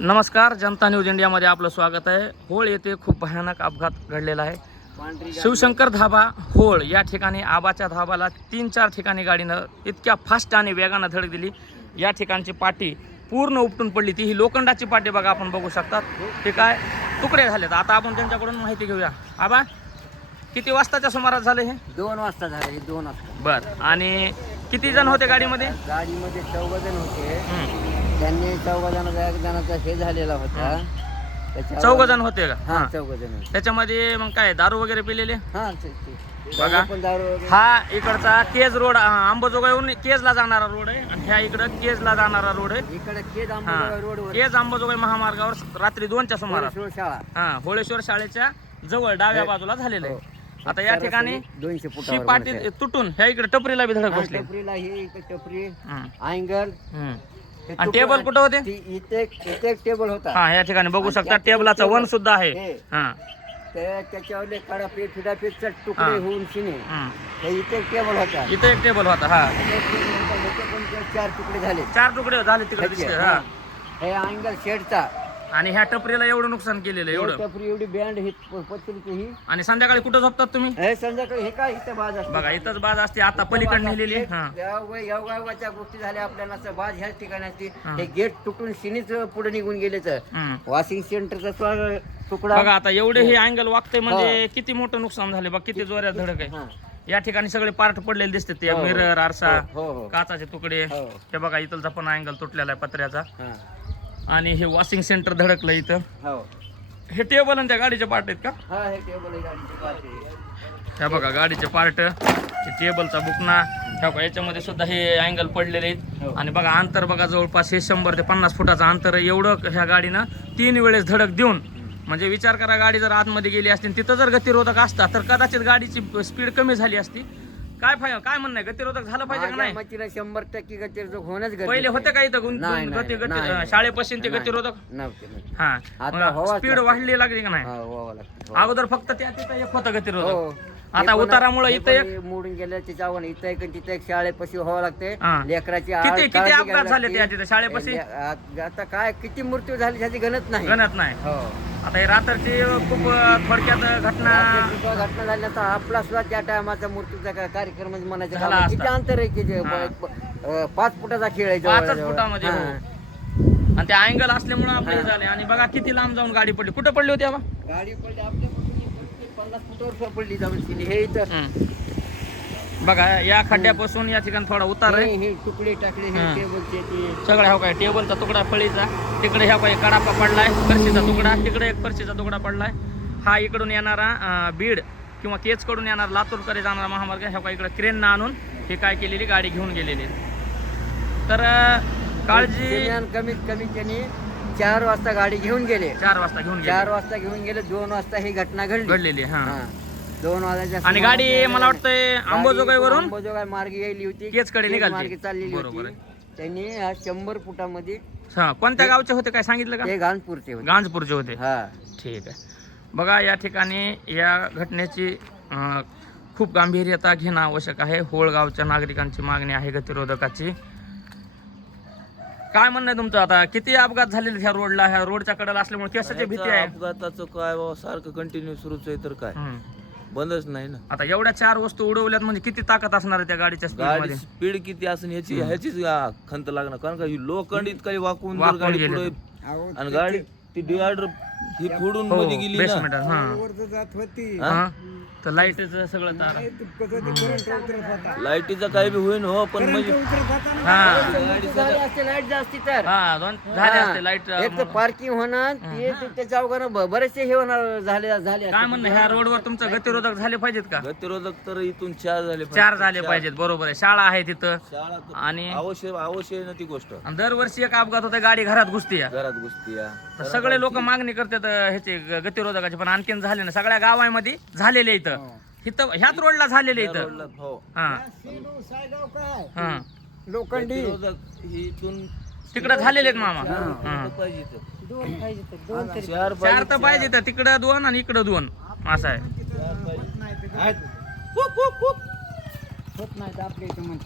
नमस्कार, जनता न्यूज इंडियामध्ये आपलं स्वागत आहे. होळ येथे खूप भयानक अपघात घडलेला आहे. शिवशंकर धाबा होळ या ठिकाणी आबाच्या धाबाला 3-4 ठिकाणी गाडीनं इतक्या फास्ट आणि वेगानं धडक दिली. या ठिकाणची पाटी पूर्ण उपटून पडली. ती ही लोखंडाची पाटी बघा, आपण बघू शकतात. ते काय तुकडे झालेत. आता आपण त्यांच्याकडून माहिती घेऊया. आबा, किती वाजताच्या सुमारास झाले हे? 2 वाजता झाले. 2 वाजता. बर. आणि किती जण होते गाडीमध्ये? गाडीमध्ये 14 जण होते. त्यांनी 14 जणांचा एक जणाचा हे झालेला होता. 14 जण होते का? हा, 14 जण. त्याच्यामध्ये मग काय दारू वगैरे पिलेले? हा, बघा, हा इकडचा केज रोड, अंबाजोगाईहून केजला जाणारा रोड आहे आणि ह्या इकडं केजला जाणारा रोड आहे. इकडे केज अंबाजोगाई रोडवर, केज अंबाजोगाई महामार्गावर रात्री 2च्या सुमारास शाळा, हा होळेश्वर शाळेच्या जवळ डाव्या बाजूला झालेलं आहे. आता या ठिकाणी 200 ही फुटावर पाटी तुटून ह्या इकडे टपरीला बी धडक बसली. टपरीला ही टपरी अँगल आणि टेबल कुठं होते? इथे एक टेबल होता. हा, या ठिकाणी बघू शकता टेबलाचा वन सुद्धा आहे. हा, त्याच्यावर कडापे फिडापेचा तुकडे होऊन शिने इथे एक टेबल होता. इथे एक टेबल होता. हा, 4 तुकडे झाले. 4 तुकडे झाले तिकडे दिसते. हा, हे अँगल शेडचा आणि ह्या टपरीला एवढं नुकसान केलेलं एवढं. टपरी एवढी बँड ही पत्रीची ही. आणि संध्याकाळी कुठं झोपतात तुम्ही? हे संध्याकाळी हे काय इथं बाज असते बघा, इथंच बाज असते. आता पलीकडे नेलेली. योगायोगाच्या गोष्टी झाल्या आपल्याला. असं बाज ह्याच ठिकाणी असते. हे गेट तुटून शिनीच पुढे निघून गेले. तर वॉशिंग सेंटरचा तुकडा बघा, आता एवढे हे अँगल वागते म्हणजे किती मोठं नुकसान झाले बघ. किती जोरात धडक आहे. या ठिकाणी सगळे पार्ट पडलेले दिसते. ते मिरर, आरसा, काचाचे तुकडे. हे बघा, इथलचा पण अँगल तुटलेला आहे पत्र्याचा. आणि हे वॉशिंग सेंटर धडकलं इथं. हे टेबल आणि त्या गाडीचे पार्ट आहेत का? हे बघा, गाडीचे पार्ट, टेबलचा बुकना, याच्यामध्ये सुद्धा हे अँगल पडलेले आहेत. आणि बघा, अंतर बघा, जवळपास हे 100 ते 50 फुटाचं अंतर आहे. एवढं ह्या गाडीनं 3 वेळेस धडक देऊन, म्हणजे विचार करा, गाडी जर आतमध्ये गेली असती, तिथं जर गतिरोधक असता तर कदाचित गाडीची स्पीड कमी झाली असती. काय म्हणणं आहे, गतिरोधक झालं पाहिजे का नाही? 100% गतिरोधक होणंच गरजेचं. पहिले होते का इथं शाळेपासून ते गतिरोधक? हा, स्पीड वाढली लागली का नाही? अगोदर फक्त त्या तिथं एक होतं गतिरोधक. आता उतारामुळे इथं एक मोडून गेलं. त्याच्यावर इथं एक तिथं एक शाळेपाशी व्हावं लागते. लेकराची किती अपघात झाले त्या तिथं शाळेपाशी? आता काय किती मृत्यू झाली त्याची गणत नाही. आता हे रात्रीची खूप थोडक्यात घटना झाल्याचा आपला सुद्धा त्या टायमाचा मृत्यूचा कार्यक्रम म्हणायचा झाला असता. किती अंतर आहे की 5 फुटाचा खेळ आहे. 5 फुटामध्ये. आणि ते अँगल असल्यामुळे आपले झाले. आणि बघा, किती लांब जाऊन गाडी पडली. कुठं पडली होती बाबा? गाडी पडली आपल्या 50 फुटावर पडली जाऊन. हे इथं बघा, या खड्ड्यापासून या ठिकाणी थोडा उतार आहे. हे तुकडे टाकले सगळं. ह्या काय टेबलचा तुकडा, फळीचा तिकडे, ह्या काय कडापा पडलाय, फरशीचा तुकडा तिकडे, एक फरशीचा तुकडा पडलाय. हा इकडून येणारा बीड किंवा केज कडून येणारा लातूरकडे जाणारा महामार्ग. ह्या काय इकडे क्रेन ना आणून हे काय केलेली गाडी घेऊन गेलेली. तर काळजी. कमीत कमी त्यांनी 4 वाजता गाडी घेऊन गेले. 4 वाजता घेऊन गेले. 2 वाजता ही घटना घडलेली. 2 वाजता. आणि गाडी मला वाटतंय अंबाजोगाईवरून मार्गी गेली होती. केजकडे निघाली. मार्गी चाललेली होती. त्यांनी 100 फुटामध्ये. कोणत्या गावचे होते काय सांगितलं का? ते गांजपूरचे होते. ठीक आहे. बघा, या ठिकाणी या घटनेची खूप गांभीर्यता घेणं आवश्यक आहे. होळगावच्या नागरिकांची मागणी आहे गतिरोधकाची. काय म्हणणं आहे तुमचं? आता किती अपघात झालेले ह्या रोडला? ह्या रोडच्या कडेला असल्यामुळे कशाची भीती आहे? अपघाताचं काय बाबा, सारखं कंटिन्यू सुरूच आहे. तर काय बंदच नाही ना. आता एवढ्या 4 वस्तू उडवल्यात म्हणजे किती ताकद असणार आहे त्या गाडीच्या गाडी स्पीड किती असेल ह्याचीच खंत लागणार. कारण का ही लोखंड इतकं वाकून गाडी पुढे, आणि गाडी ती डिवायडर ही फोडून मध्ये गेली ना. तर लाईटचं सगळं तार, लाईटीचा काही बी होईन हो. पण म्हणजे लाईट जास्ती तर झाले असते लाईट. एक तर पार्किंग होणार, त्याच्या अवघानं बरेचसे हे होणार झाले. काय म्हणणं, ह्या रोडवर तुमचं गतिरोधक झाले पाहिजेत का? गतिरोधक तर इथून 4 झाले. 4 झाले पाहिजेत. बरोबर आहे. शाळा आहे तिथं. आणि अवश्य ना ती गोष्ट. दरवर्षी एक अपघात होता, गाडी घरात घुसती. सगळे लोक मागणी करतात ह्याचे गतिरोधकाचे, पण आणखीन झाले ना. सगळ्या गावांमध्ये झालेले इथं ह्याच रोडला झालेले इथं. लोखंडी तिकडे झालेले आहेत मामा. 4 तर पाहिजे. तर तिकडं 2 आणि इकडं 2 असं आहे. होत नाही आपल्या इथे.